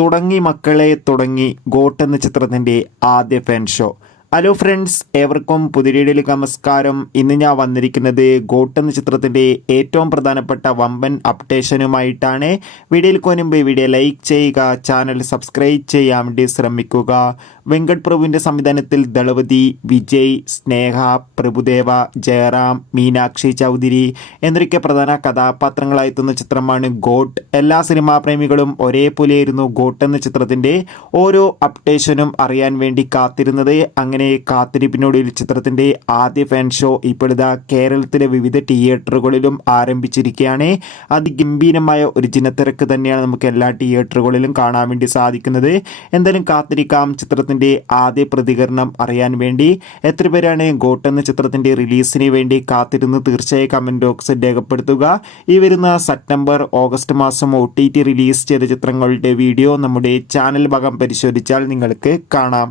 തുടങ്ങി മക്കളെ തുടങ്ങി ഗോട്ട് എന്ന ചിത്രത്തിൻ്റെ ആദ്യ ഫാൻ ഷോ. ഹലോ ഫ്രണ്ട്സ്, ഏവർക്കും പുതിയ വീഡിയോയിലേക്ക് നമസ്കാരം. ഇന്ന് ഞാൻ വന്നിരിക്കുന്നത് ഗോട്ട് എന്ന ചിത്രത്തിൻ്റെ ഏറ്റവും പ്രധാനപ്പെട്ട വമ്പൻ അപ്ഡേഷനുമായിട്ടാണ്. വീഡിയോയിലേക്ക് മുൻപ് വീഡിയോ ലൈക്ക് ചെയ്യുക, ചാനൽ സബ്സ്ക്രൈബ് ചെയ്യാൻ വേണ്ടി ശ്രമിക്കുക. വെങ്കട് പ്രഭുവിൻ്റെ സംവിധാനത്തിൽ ദളപതി, വിജയ്, സ്നേഹ, പ്രഭുദേവ, ജയറാം, മീനാക്ഷി ചൗധരി എന്നൊക്കെ പ്രധാന കഥാപാത്രങ്ങളായെത്തുന്ന ചിത്രമാണ് ഗോട്ട്. എല്ലാ സിനിമാ പ്രേമികളും ഒരേപോലെയായിരുന്നു ഗോട്ട് എന്ന ചിത്രത്തിൻ്റെ ഓരോ അപ്ഡേഷനും അറിയാൻ വേണ്ടി കാത്തിരുന്നത്. അങ്ങനെ കാത്തിരിപ്പിനൊടുവിൽ ചിത്രത്തിൻ്റെ ആദ്യ ഫാൻ ഷോ ഇപ്പോഴിതാ കേരളത്തിലെ വിവിധ തിയേറ്ററുകളിലും ആരംഭിച്ചിരിക്കുകയാണ്. അതിഗംഭീരമായ ഒരു ജനത്തിരക്ക് തന്നെയാണ് നമുക്ക് എല്ലാ തിയേറ്ററുകളിലും കാണാൻ വേണ്ടി സാധിക്കുന്നത്. എന്തായാലും കാത്തിരിക്കാം ചിത്രത്തിൻ്റെ ആദ്യ പ്രതികരണം അറിയാൻ വേണ്ടി. എത്ര പേരാണ് ഗോട്ട് എന്ന ചിത്രത്തിൻ്റെ റിലീസിന് വേണ്ടി കാത്തിരുന്ന് തീർച്ചയായും കമൻറ്റ് ബോക്സിൽ രേഖപ്പെടുത്തുക. ഈ വരുന്ന സെപ്റ്റംബർ ഓഗസ്റ്റ് മാസം OTT റിലീസ് ചെയ്ത ചിത്രങ്ങളുടെ വീഡിയോ നമ്മുടെ ചാനൽ ഭാഗം പരിശോധിച്ചാൽ നിങ്ങൾക്ക് കാണാം.